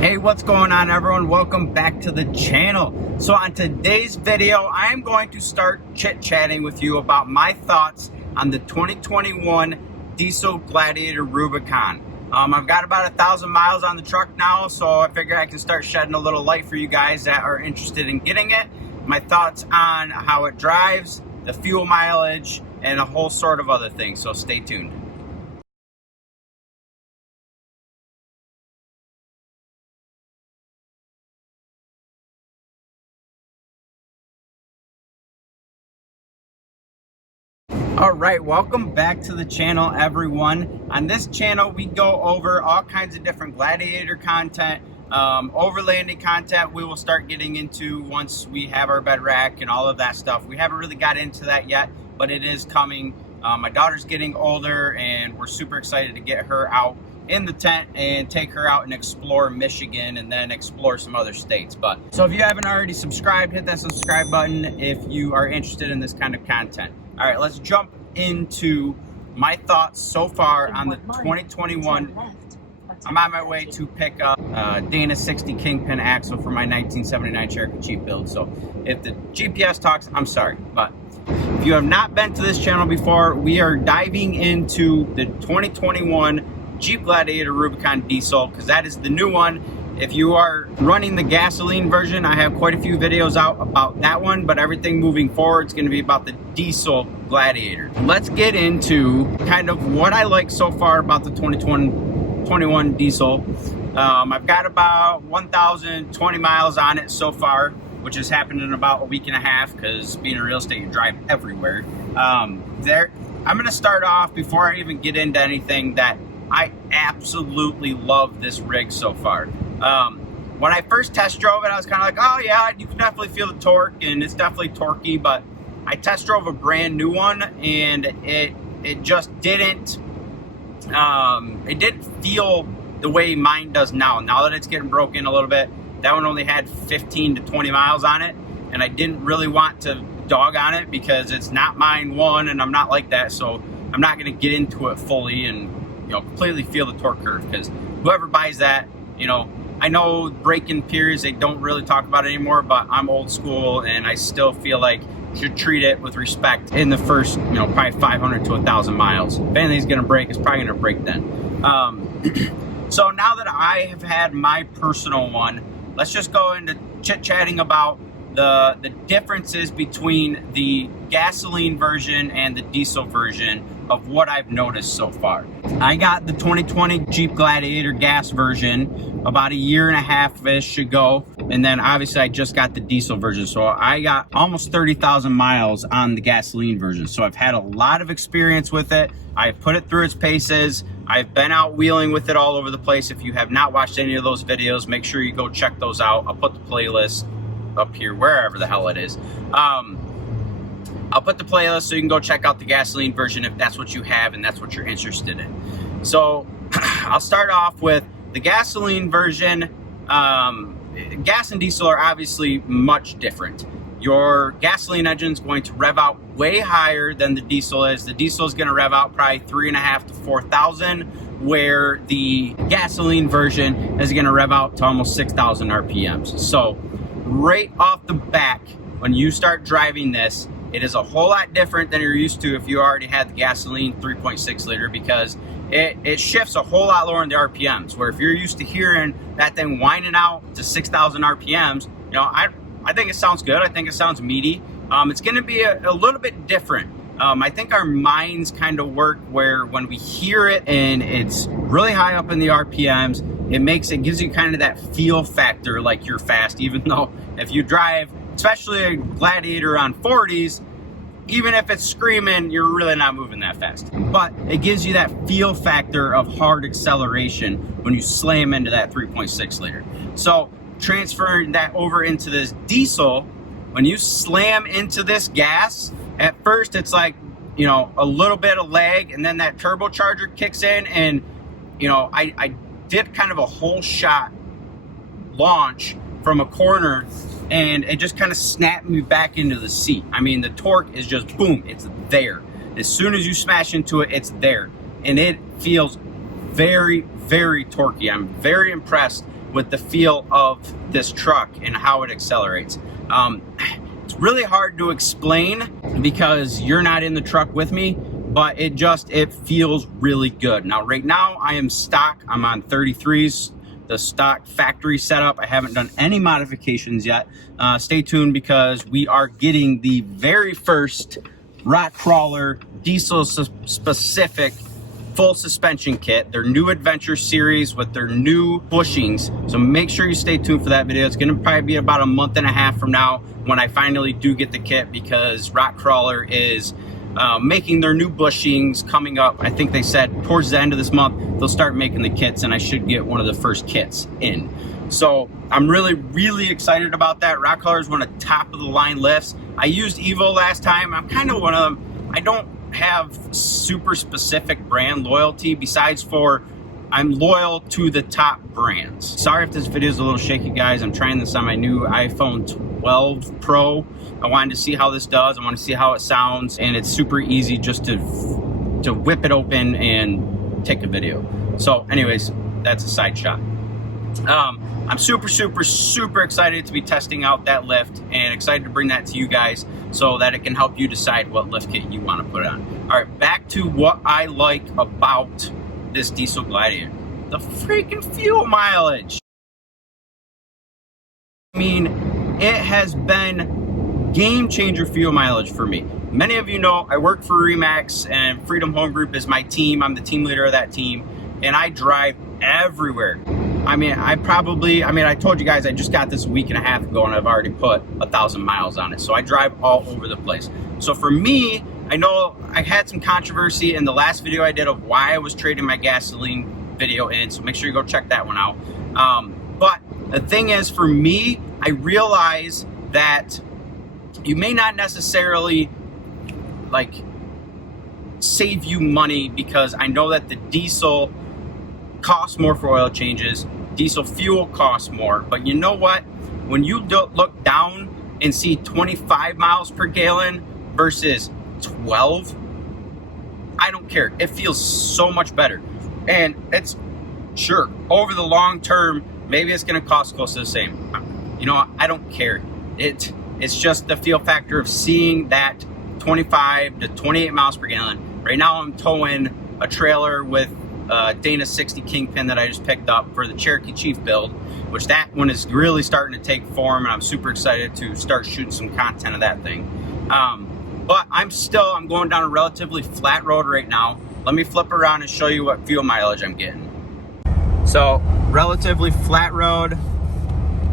Hey, what's going on, everyone? Welcome back to the channel. So on today's video, I am going to start chit-chatting with you about my thoughts on the 2021 Diesel Gladiator Rubicon. I've got about 1,000 miles on the truck now, so I figured I can start shedding a little light for you guys that are interested in getting it. My thoughts on how it drives, the fuel mileage, and a whole sort of other things, so stay tuned. All right, welcome back to the channel, everyone. On this channel, we go over all kinds of different Gladiator content, overlanding content we will start getting into once we have our bed rack and all of that stuff. We haven't really got into that yet, but it is coming. My daughter's getting older and we're super excited to get her out in the tent and take her out and explore Michigan and then explore some other states. So if you haven't already subscribed, hit that subscribe button if you are interested in this kind of content. All right, let's jump into my thoughts so far on the 2021. I'm on my way to pick up Dana 60 Kingpin axle for my 1979 Cherokee Jeep build. So if the GPS talks, I'm sorry. But if you have not been to this channel before, we are diving into the 2021 Jeep Gladiator Rubicon Diesel, because that is the new one. If you are running the gasoline version, I have quite a few videos out about that one, but everything moving forward is going to be about the Diesel Gladiator. Let's get into kind of what I like so far about the 2021 Diesel. I've got about 1,020 miles on it so far, which has happened in about a week and a half, because being in real estate, you drive everywhere. I'm going to start off, before I even get into anything, that I absolutely love this rig so far. When I first test drove it, I was kind of like, oh yeah, you can definitely feel the torque, and it's definitely torquey, but I test drove a brand new one, and it just didn't, it didn't feel the way mine does now. Now that it's getting broken a little bit, that one only had 15 to 20 miles on it, and I didn't really want to dog on it because it's not mine, one, and I'm not like that, so I'm not going to get into it fully and completely feel the torque curve, because whoever buys that, I know braking periods, they don't really talk about it anymore, but I'm old school and I still feel like you should treat it with respect in the first, probably 500 to 1,000 miles. If anything's gonna break, it's probably gonna break then. So now that I have had my personal one, let's just go into chit-chatting about the differences between the gasoline version and the diesel version of what I've noticed so far. I got the 2020 Jeep Gladiator gas version about a year and a half-ish ago, and then obviously I just got the diesel version, so I got almost 30,000 miles on the gasoline version, so I've had a lot of experience with it. I've put it through its paces. I've been out wheeling with it all over the place. If you have not watched any of those videos, make sure you go check those out. I'll put the playlist up here, wherever the hell it is. I'll put the playlist so you can go check out the gasoline version if that's what you have and that's what you're interested in. So I'll start off with the gasoline version. Gas and diesel are obviously much different. Your gasoline engine is going to rev out way higher than the diesel is. The diesel is going to rev out probably 3,500 to 4,000, where the gasoline version is going to rev out to almost 6,000 RPMs. So right off the back, when you start driving this, it is a whole lot different than you're used to if you already had the gasoline 3.6 liter, because it shifts a whole lot lower in the RPMs, where if you're used to hearing that thing whining out to 6,000 RPMs, I think it sounds good. I think it sounds meaty. It's going to be a little bit different. I think our minds kind of work where when we hear it and it's really high up in the RPMs, it gives you kind of that feel factor like you're fast, even though if you drive, especially a Gladiator on 40s, even if it's screaming, you're really not moving that fast. But it gives you that feel factor of hard acceleration when you slam into that 3.6 liter. So transferring that over into this diesel, when you slam into this gas, at first it's like, a little bit of lag, and then that turbocharger kicks in, and I did kind of a whole shot launch from a corner, and it just kind of snapped me back into the seat. I mean, the torque is just boom, it's there. As soon as you smash into it, it's there. And it feels very, very torquey. I'm very impressed with the feel of this truck and how it accelerates. It's really hard to explain because you're not in the truck with me, but it feels really good. Now, right now I am stock. I'm on 33s, the stock factory setup. I haven't done any modifications yet. Stay tuned because we are getting the very first rock crawler diesel specific full suspension kit, their new adventure series with their new bushings. So make sure you stay tuned for that video. It's gonna probably be about a month and a half from now when I finally do get the kit, because rock crawler is making their new bushings coming up. I think they said towards the end of this month they'll start making the kits, and I should get one of the first kits in. So I'm really excited about that. Rock crawler is one of the top of the line lifts. I used Evo last time. I'm kind of one of them. I don't have super specific brand loyalty besides for I'm loyal to the top brands. Sorry if this video is a little shaky, guys. I'm trying this on my new iPhone 12 Pro. I wanted to see how this does. I want to see how it sounds, and it's super easy just to whip it open and take a video. So anyways, that's a side shot. I'm super excited to be testing out that lift, and excited to bring that to you guys so that it can help you decide what lift kit you want to put on. All right, back to what I like about this diesel Gladiator. The freaking fuel mileage. I mean, it has been game changer fuel mileage for me. Many of you know I work for Remax, and Freedom Home Group is my team. I'm the team leader of that team, and I drive everywhere. I mean, I told you guys I just got this a week and a half ago, and I've already put 1,000 miles on it. So I drive all over the place. So for me, I know I had some controversy in the last video I did of why I was trading my gasoline video in. So make sure you go check that one out. But the thing is, for me, I realize that you may not necessarily like save you money, because I know that the diesel costs more for oil changes. Diesel fuel costs more, but you know what? When you look down and see 25 miles per gallon versus 12, I don't care. It feels so much better. And it's sure over the long term, maybe it's going to cost close to the same. You know, I don't care. It's just the feel factor of seeing that 25 to 28 miles per gallon. Right now I'm towing a trailer with Dana 60 Kingpin that I just picked up for the Cherokee Chief build, which that one is really starting to take form, and I'm super excited to start shooting some content of that thing. But I'm going down a relatively flat road right now. Let me flip around and show you what fuel mileage I'm getting. So relatively flat road,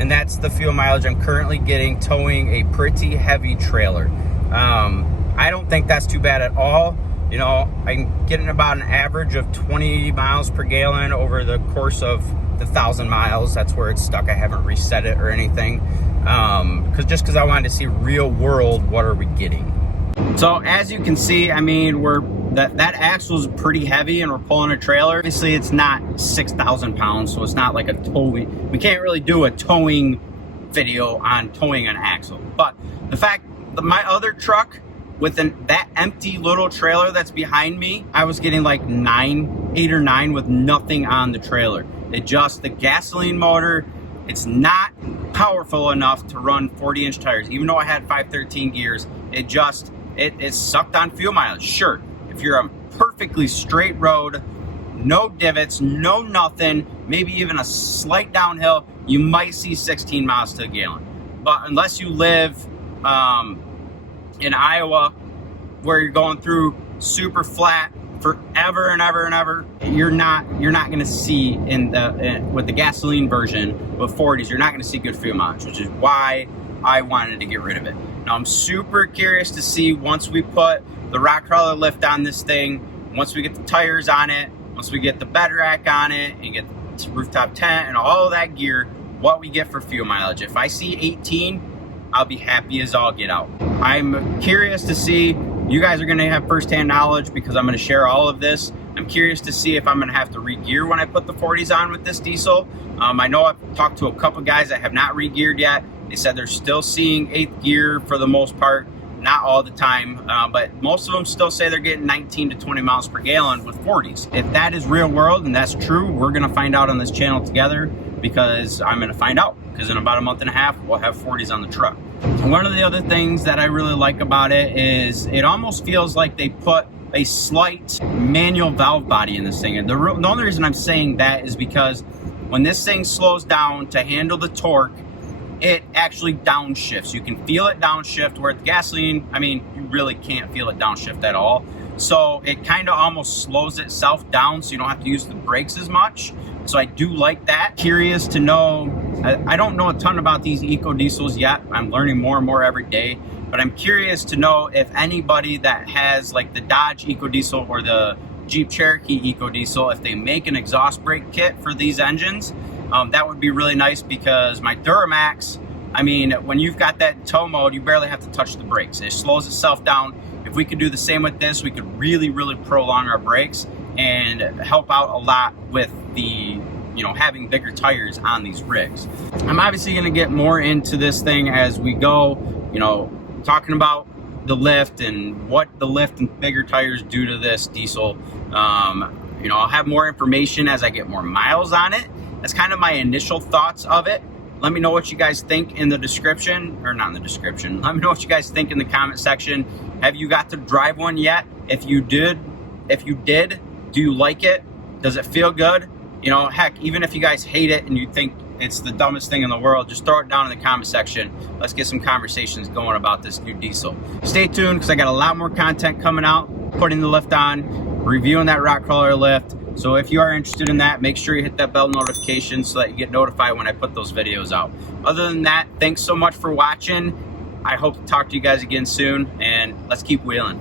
and that's the fuel mileage I'm currently getting towing a pretty heavy trailer. I don't think that's too bad at all. You know, I'm getting about an average of 20 miles per gallon over the course of the 1,000 miles. That's where it's stuck. I haven't reset it or anything. Because I wanted to see real world, what are we getting? So as you can see, I mean, that axle is pretty heavy, and we're pulling a trailer. Obviously, it's not 6,000 pounds, so it's not like a towing. We can't really do a towing video on towing an axle. But the fact that my other truck, with that empty little trailer that's behind me, I was getting like 8 or 9 with nothing on the trailer. The gasoline motor, it's not powerful enough to run 40-inch tires. Even though I had 513 gears, it sucked on fuel mileage. Sure, if you're a perfectly straight road, no divots, no nothing, maybe even a slight downhill, you might see 16 miles to a gallon. But unless you live in Iowa, where you're going through super flat forever and ever, you're not going to see with the gasoline version with 40s, you're not going to see good fuel mileage, which is why I wanted to get rid of it. Now I'm super curious to see, once we put the rock crawler lift on this thing, once we get the tires on it, once we get the bed rack on it, and get the rooftop tent and all of that gear, what we get for fuel mileage. If I see 18, I'll be happy as all get out. I'm curious to see, you guys are gonna have firsthand knowledge because I'm gonna share all of this. I'm curious to see if I'm gonna have to re-gear when I put the 40s on with this diesel. I know I've talked to a couple guys that have not re-geared yet. They said they're still seeing 8th gear for the most part, not all the time, but most of them still say they're getting 19 to 20 miles per gallon with 40s. If that is real world and that's true, we're gonna find out on this channel together. because I'm going to find out, because in about a month and a half we'll have 40s on the truck. And one of the other things that I really like about it is it almost feels like they put a slight manual valve body in this thing. And the only reason I'm saying that is because when this thing slows down to handle the torque, it actually downshifts. You can feel it downshift, where with gasoline, I mean, you really can't feel it downshift at all. So it kind of almost slows itself down, so you don't have to use the brakes as much. So I do like that. Curious to know, I don't know a ton about these Ecodiesels yet. I'm learning more and more every day, but I'm curious to know if anybody that has like the Dodge Ecodiesel or the Jeep Cherokee Ecodiesel, if they make an exhaust brake kit for these engines. That would be really nice, because my Duramax, I mean, when you've got that tow mode, you barely have to touch the brakes. It slows itself down. If we could do the same with this, we could really, really prolong our brakes and help out a lot with the, you know, having bigger tires on these rigs. I'm obviously going to get more into this thing as we go, you know, talking about the lift and what the lift and bigger tires do to this diesel. You know, I'll have more information as I get more miles on it. That's kind of my initial thoughts of it. Let me know what you guys think in the description, or not in the description. Let me know what you guys think in the comment section. Have you got to drive one yet? If you did, do you like it? Does it feel good? You know, heck, even if you guys hate it and you think it's the dumbest thing in the world, just throw it down in the comment section. Let's get some conversations going about this new diesel. Stay tuned, because I got a lot more content coming out, putting the lift on, reviewing that rock crawler lift. So if you are interested in that, make sure you hit that bell notification so that you get notified when I put those videos out. Other than that, thanks so much for watching. I hope to talk to you guys again soon, and let's keep wheeling.